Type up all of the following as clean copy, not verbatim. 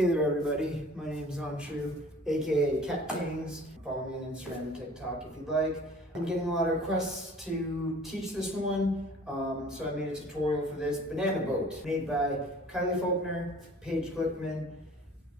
Hey there everybody, my name is Anshu, aka Cat Kings. Follow me on Instagram and TikTok if you'd like. I'm getting a lot of requests to teach this one, so I made a tutorial for this. Banana Boat, made by Kiley Faulkner, Paige Glickman.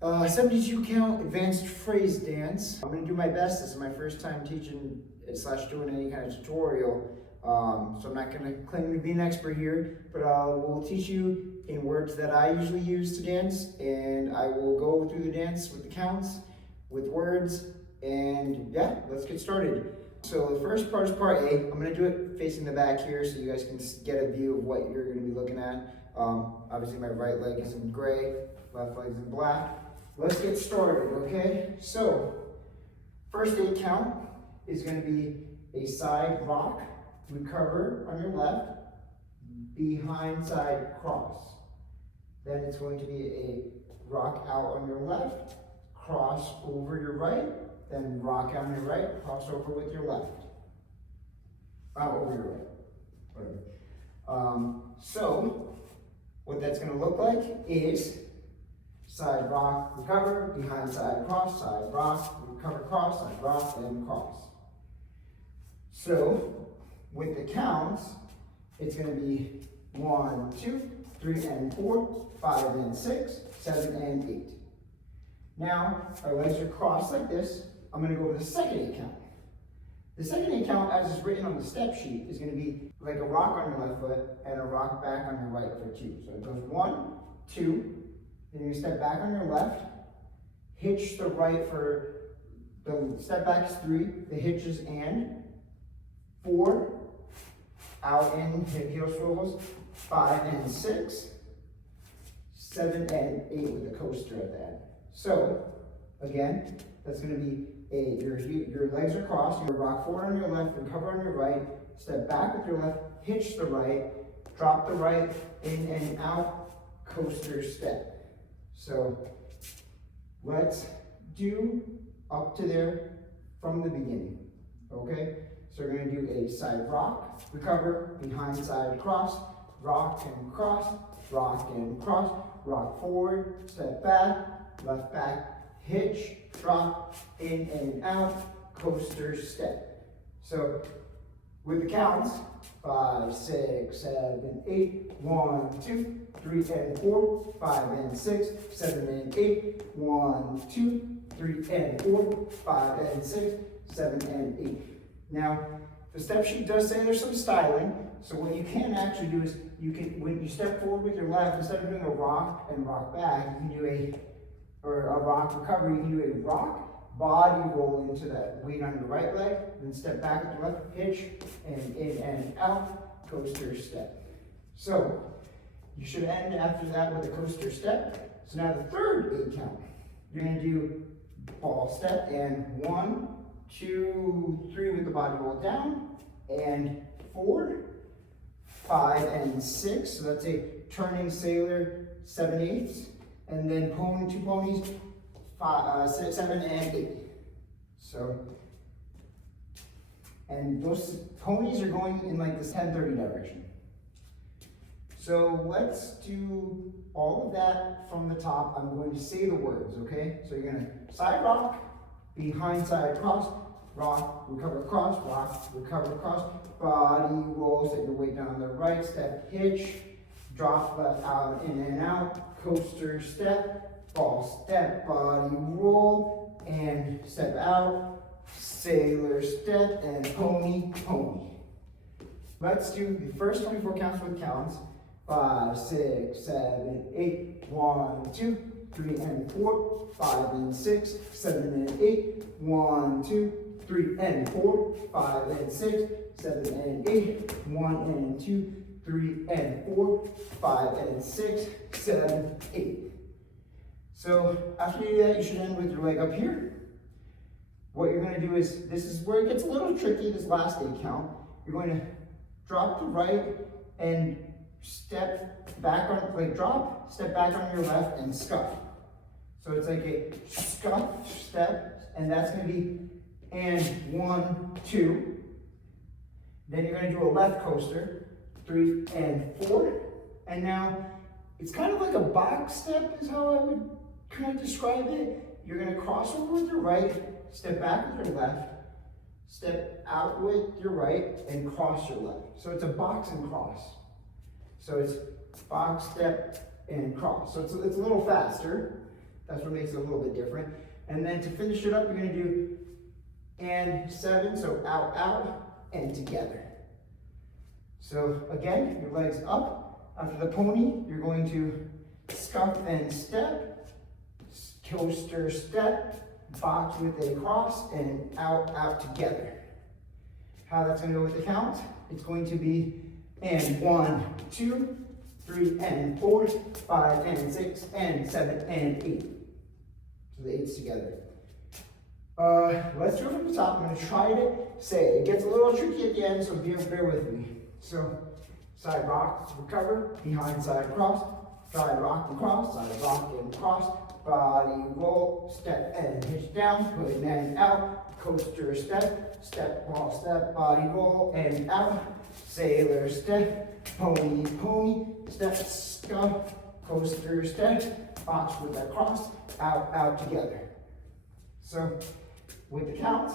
72 count advanced phrase dance. I'm going to do my best. This is my first time teaching / doing any kind of tutorial. So I'm not going to claim to be an expert here, but we'll teach you in words that I usually use to dance, and I will go through the dance with the counts, with words, and yeah, let's get started. So the first part is part A. I'm going to do it facing the back here so you guys can get a view of what you're going to be looking at. Obviously my right leg is in gray, left leg is in black. Let's get started, okay? So, first A count is going to be a side rock, recover on your left, behind side cross. Then it's going to be a rock out on your left, cross over your right, then rock out on your right, cross over with your left. Over your right, whatever. So, what that's going to look like is side rock, recover, behind side cross, side rock, recover, cross, side rock, then cross. So, with the counts, it's going to be 1, 2, 3, and 4, 5, and 6, 7, and 8. Now, our legs are crossed like this. I'm going to go to the second A count. The second A count, as is written on the step sheet, is going to be like a rock on your left foot and a rock back on your right foot too. So it goes 1, 2, then you step back on your left, hitch the right for the step back is 3, the hitch is and 4, out in heel swivels, 5 and 6, 7 and 8 with the coaster at the end. So again, that's going to be your legs are crossed, you rock forward on your left, recover on your right, step back with your left, hitch the right, drop the right, in and out, coaster step. So let's do up to there from the beginning, okay? So we're going to do a side rock, recover, behind side cross, rock and cross, rock and cross, rock forward, step back, left back, hitch, drop, in and out, coaster step. So with the counts, 5, 6, 7, 8, 1, 2, 3, and 4, 5 and 6, 7 and 8, 1, 2, 3, and 4, 5 and 6, 7 and 8. Now, the step sheet does say there's some styling, so what you can actually do is, when you step forward with your left, instead of doing a rock and rock back, you can do a rock recovery, you can do a rock body roll into that weight on your right leg, then step back with your left, hitch, and in and out, coaster step. So, you should end after that with a coaster step. So now the third A count, you're going to do ball step, and 1, 2, 3 with the body roll down, and 4, 5, and 6. So that's a turning sailor 7/8, and then pony 2 ponies 6, 7, and 8. So, and those ponies are going in like this 10-30 direction. So let's do all of that from the top. I'm going to say the words, okay? So you're going to side rock, behind side cross, rock, recover cross, rock, recover cross, body roll, set your weight down on the right, step hitch, drop left out, in and out, coaster step, ball step, body roll, and step out, sailor step, and pony, pony. Let's do the first 24 counts with counts. 5, 6, 7, 8, 1, 2, 3, and 4, 5 and 6, 7 and 8, 1, 2, 3 and 4, 5 and 6, 7 and 8, 1 and 2, 3 and 4, 5 and 6, 7, 8. So after you do that, you should end with your leg up here. What you're going to do is, this is where it gets a little tricky, this last A count. You're going to drop the right and step back on, like drop, step back on your left and scuff. So it's like a scuff step, and that's going to be and 1, 2. Then you're going to do a left coaster, 3 and 4. And now it's kind of like a box step is how I would kind of describe it, you're going to cross over with your right, step back with your left, step out with your right, and cross your left. So it's a box and cross. So it's box, step, and cross. So it's a little faster. That's what makes it a little bit different. And then to finish it up, you're going to do and 7, so out, out, and together. So again, your legs up. After the pony, you're going to scuff and step, coaster step, box with a cross, and out, out together. How that's going to go with the count, it's going to be and 1, 2, 3, and 4, 5, and 6, and 7, and 8. So the 8's together. Let's do it from the top. I'm going to try to say it. It gets a little tricky at the end, so bear with me. So, side rock, recover, behind side cross, side rock and cross, side rock and cross, body roll, step and hitch down, put and out, coaster step, step, ball step, body roll and out, sailor step, pony, pony, step, scuff, coaster step, box with that cross, out, out together. So, with the count,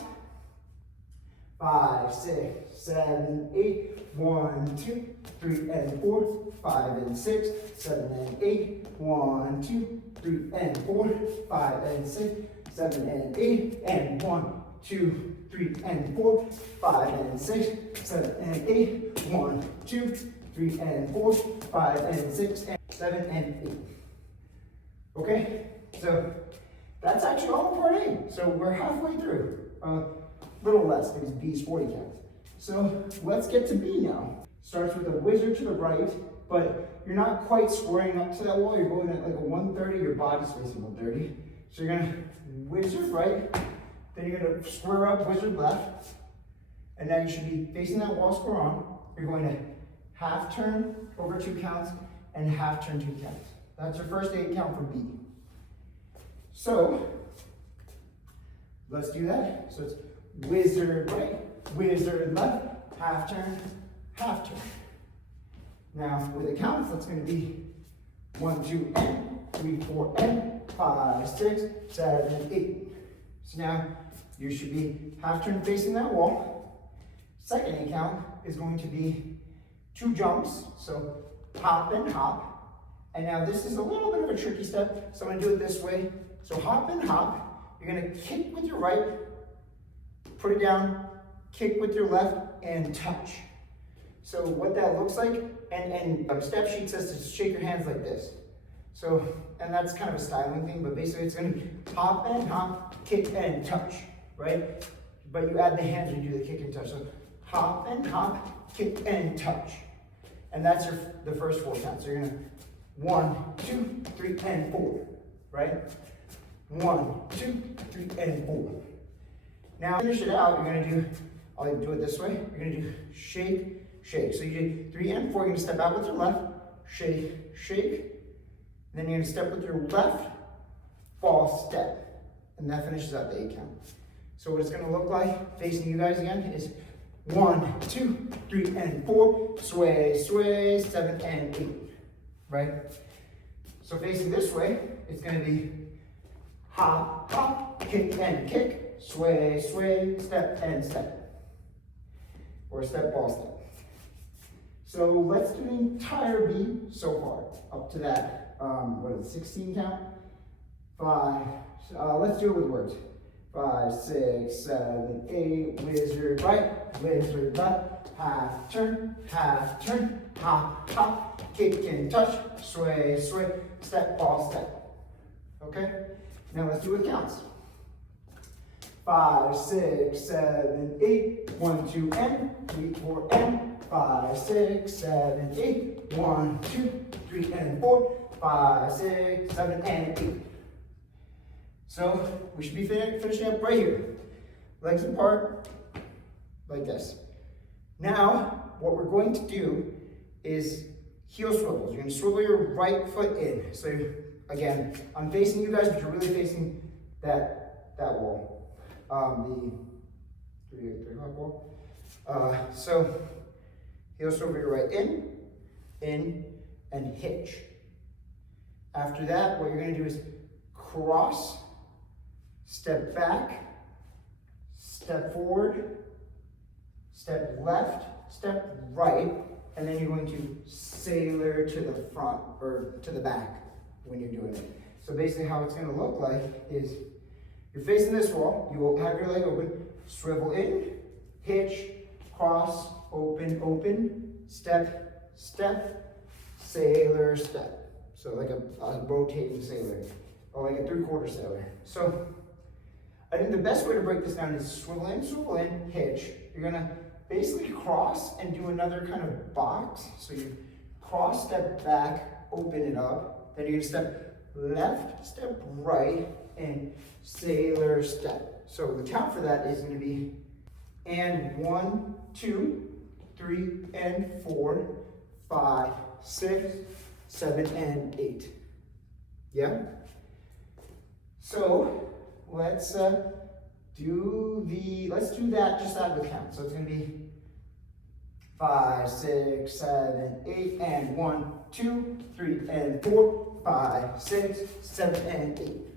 5, 6, 7, 8, 1, 2, 3, and 4, 5, and 6, 7, and 8, 1, 2, 3, and 4, 5, and 6, 7, and 8, and 1, 2, 3, and 4, 5, and 6, 7, and 8, 1, 2, 3, and 4, 5, and 6, and 7, and 8. Okay, so that's actually all of part A. So we're halfway through. Little less because B's 40 count. So let's get to B now. Starts with a whizzer to the right, but you're not quite squaring up to that wall. You're going at like a 130, your body's facing 130. So you're gonna whizzer right, then you're gonna square up, whizzer left, and now you should be facing that wall square on. You're going to half turn over 2 counts and half turn 2 counts. That's your first 8 count for B. So let's do that. So it's whizzer right, whizzer left, half turn, half turn. Now with the counts, that's going to be 1, 2, and 3, 4, and 5, 6, 7, 8. So now you should be half turn facing that wall. Second 8 count is going to be 2 jumps, so hop and hop. And now this is a little bit of a tricky step, so I'm going to do it this way. So hop and hop. You're going to kick with your right, put it down, kick with your left, and touch. So what that looks like, and step sheet says to shake your hands like this. So, and that's kind of a styling thing, but basically it's going to be hop and hop, kick and touch, right? But you add the hands when you do the kick and touch. So hop and hop, kick and touch. And that's the first 4 counts. So you're going to 1, 2, 3, and 4, right? 1, 2, 3, and 4. Now, finish it out, you're going to do, I'll do it this way. You're going to do shake, shake. So you do 3 and 4, you're going to step out with your left, shake, shake. And then you're going to step with your left, fall, step. And that finishes out the 8 count. So what it's going to look like, facing you guys again, is 1, 2, 3, and 4, sway, sway, 7, and 8, right? So facing this way, it's going to be hop, hop, kick and kick, sway, sway, step and step. Or step, ball, step. So let's do the entire B so far, up to that, what is it, 16 count? 5, let's do it with words. 5, 6, 7, 8, whizard right, whizard left, half turn, hop, hop, kick and touch, sway, sway, step, ball, step. Okay? Now let's do it counts. 5, 6, 7, 8, 1, 2, and 3, 4, and 5, 6, 7, 8, 1, 2, 3, and 4, 5, 6, 7, and 8. So we should be finishing up right here. Legs apart, like this. Now, what we're going to do is heel swivels. You're going to swivel your right foot in. So again, I'm facing you guys, but you're really facing that wall. The 3 o'clock wall. So heel swivel your right in, and hitch. After that, what you're going to do is cross, step back, step forward, step left, step right, and then you're going to sailor to the front or to the back when you're doing it. So basically how it's going to look like is you're facing this wall, you will have your leg open, swivel in, hitch, cross, open, open, step, step, sailor, step. So like a rotating sailor, or like a 3/4 sailor. So I think the best way to break this down is swivel in, hitch. You're gonna basically cross and do another kind of box. So you cross, step back, open it up. Then you're gonna step left, step right, and sailor step. So the count for that is gonna be and 1, 2, 3, and 4, 5, 6, 7, and 8. Yeah? So let's do that just that with count. So it's gonna be 5, 6, 7, 8, and 1, 2, 3, and 4, 5, 6, 7, and 8.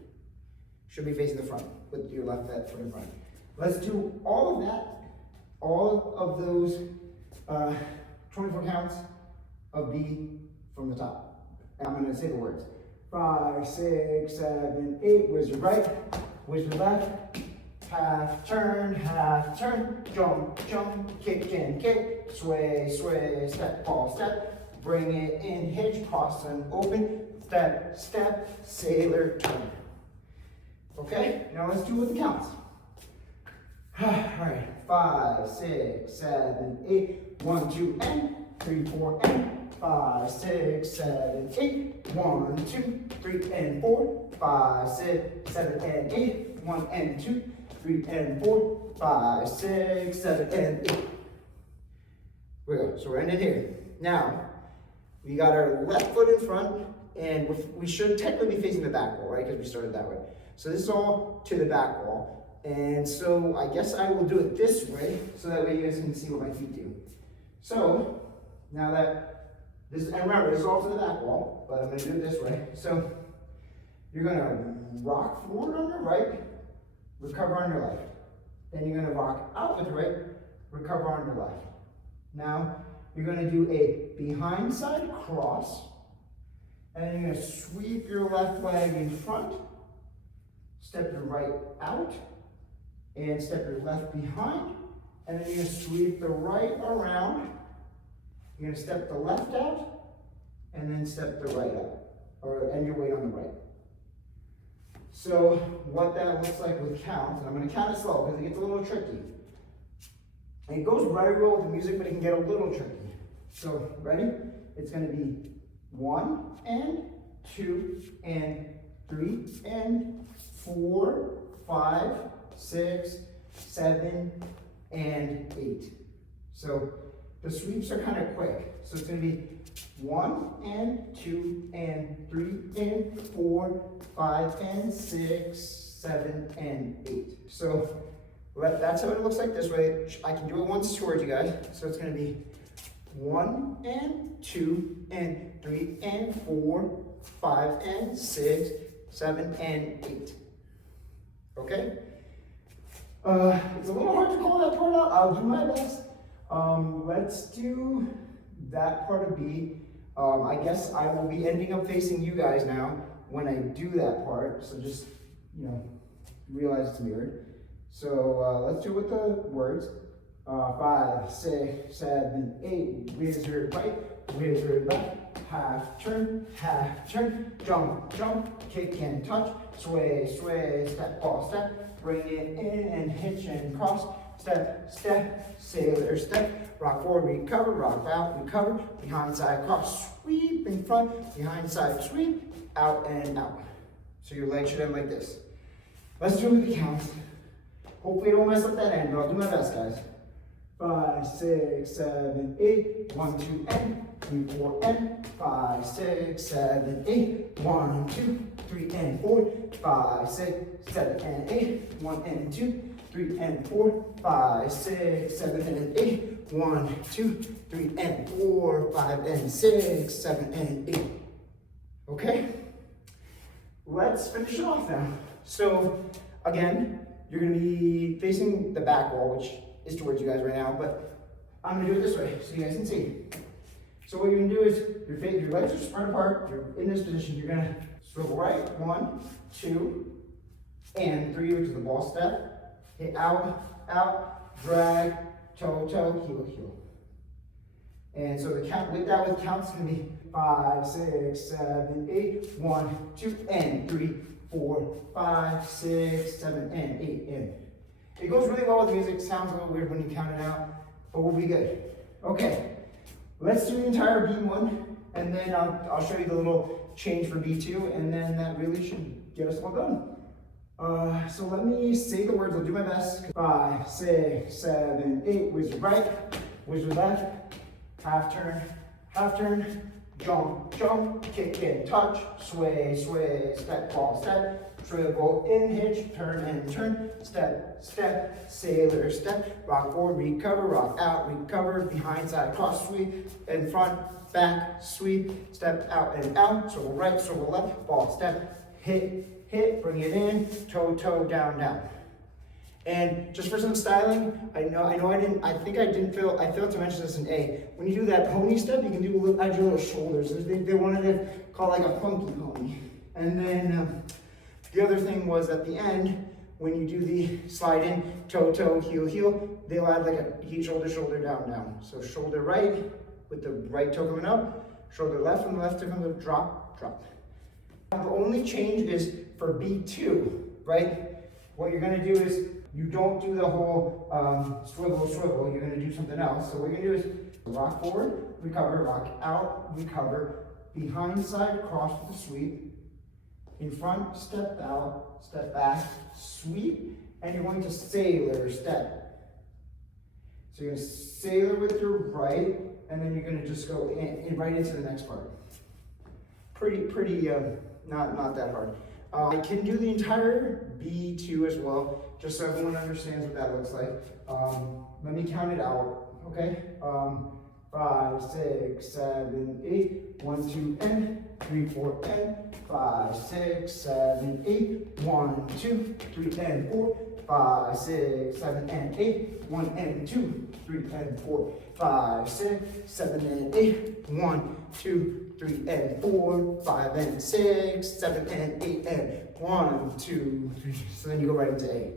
Should be facing the front with your left foot in front. Let's do all of that, all of those 24 counts of B from the top. And I'm going to say the words. 5, 6, 7, 8. Where's your right? Where's your left? Half turn, jump, jump, kick and kick, sway, sway, step, fall, step, bring it in, hitch, cross and open, step, step, sailor, turn. Okay, now let's do it with the counts. All right, 5, 6, 7, 8, 1, 2, and 3, 4, and 5, 6, 7, 8, 1, 2, 3, and 4, 5, 6, 7, and 8, 1 and 2, 3 and 4, 5, 6, 7, and 8. We go. So we're ending here. Now, we got our left foot in front, and we should technically be facing the back wall, right? Because we started that way. So this is all to the back wall. And so I guess I will do it this way, so that way you guys can see what my feet do. So, now that this, and remember, this is all to the back wall, but I'm going to do it this way. So, you're going to rock forward on your right, recover on your left. Then you're going to rock out with the right, recover on your left. Now, you're going to do a behind side cross, and then you're going to sweep your left leg in front, step your right out, and step your left behind, and then you're going to sweep the right around. You're going to step the left out, and then step the right out, or end your weight on the right. So what that looks like with counts, and I'm going to count it slow because it gets a little tricky. And it goes very well with the music, but it can get a little tricky. So ready? It's going to be 1 and 2 and 3 and 4, 5, 6, 7, and 8. So the sweeps are kind of quick. So it's going to be 1 and 2 and 3 and 4, 5 and 6, 7 and 8. So that's how it looks like this way. I can do it once towards you guys. So it's going to be 1 and 2 and 3 and 4, 5 and 6, 7 and 8. Okay? It's a little hard to call that part out. I'll do my best. Let's do that part of B. I guess I will be ending up facing you guys now when I do that part. So just, realize it's mirrored. So let's do it with the words. 5, 6, 7, 8. Wizard right, wizard left. Half turn, jump, jump, kick and touch, sway, sway, step, ball, step, bring it in and hitch and cross, step, step, sailor step, rock forward, recover, rock out, recover, behind side cross, sweep in front, behind side sweep, out and out. So your legs should end like this. Let's do it with the counts. Hopefully I don't mess up that end, but I'll do my best, guys. 5, 6, 7, 8, 1, 2, and 3, 4, and 5, 6, 7, 8, 1, 2, 3, and 4, 5, 6, 7, and 8, 1 and 2, 3 and 4, 5, 6, 7, and 8, 1, 2, 3 and 4, 5 and 6, 7 and 8. Okay? let's finish it off now. So again, you're gonna be facing the back wall, which is towards you guys right now, but I'm gonna do it this way so you guys can see. So what you're gonna do is your legs are spread apart, you're in this position, you're gonna swivel right, 1, 2, and 3, which is the ball step. Hit out, drag, toe, heel, heel. And so the count, with counts, it's gonna be 5, 6, 7, 8, 1, 2, and 3, 4, 5, 6, 7, and 8, and. It goes really well with music. Sounds a little weird when you count it out, but we'll be good. Okay, let's do the entire B1, and then I'll show you the little change for B2, and then that really should get us all done. So let me say the words. I'll do my best. 5, 6, 7, 8. Wizard right, wizard left. Half turn, jump, kick in, touch, sway, step, ball, step, dribble, in, hitch, turn and turn, step, sailor, step, rock forward, recover, rock out, recover, behind, side, cross, sweep, in front, back, sweep, step out and out, circle right, circle left, ball, step, hit, bring it in, toe, down. And just for some styling, I failed to mention this in A. When you do that pony step, you can do add your little shoulders. They wanted to call like a funky pony. And then the other thing was at the end, when you do the slide in, toe, heel, they'll add like a shoulder, down. So shoulder right with the right toe coming up, shoulder left from the left toe coming up, drop. Now the only change is for B2, right? What you're gonna do is, you don't do the whole swivel, you're gonna do something else. So what you're gonna do is rock forward, recover, rock out, recover, behind side, cross with a sweep, in front, step out, step back, sweep, and you're going to sailor step. So you're gonna sailor with your right, and then you're gonna just go in right into the next part. Pretty, not that hard. I can do the entire B2 as well, just so everyone understands what that looks like. Let me count it out, okay? 5, 6, 7, 8, 1, 2, and 3, 4, and 5, 6, 7, 8, 1, 2, 3, and 4, 5, 6, 7, and 8, 1 and 2, 3 and 4, 5, 6, 7, and 8, 1, 2, 3 and 4, 5 and 6, 7 and 8, and 1, 2, 3. So then you go right into A.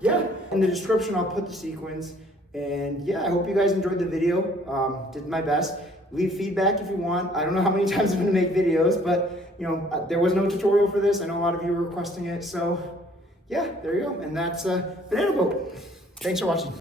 Yeah, in the description I'll put the sequence, and yeah, I hope you guys enjoyed the video. Did my best. Leave feedback if you want. I don't know how many times I'm gonna make videos, but you know, there was no tutorial for this. I know a lot of you were requesting it, so yeah, there you go. And that's Banana Boat. Thanks for watching.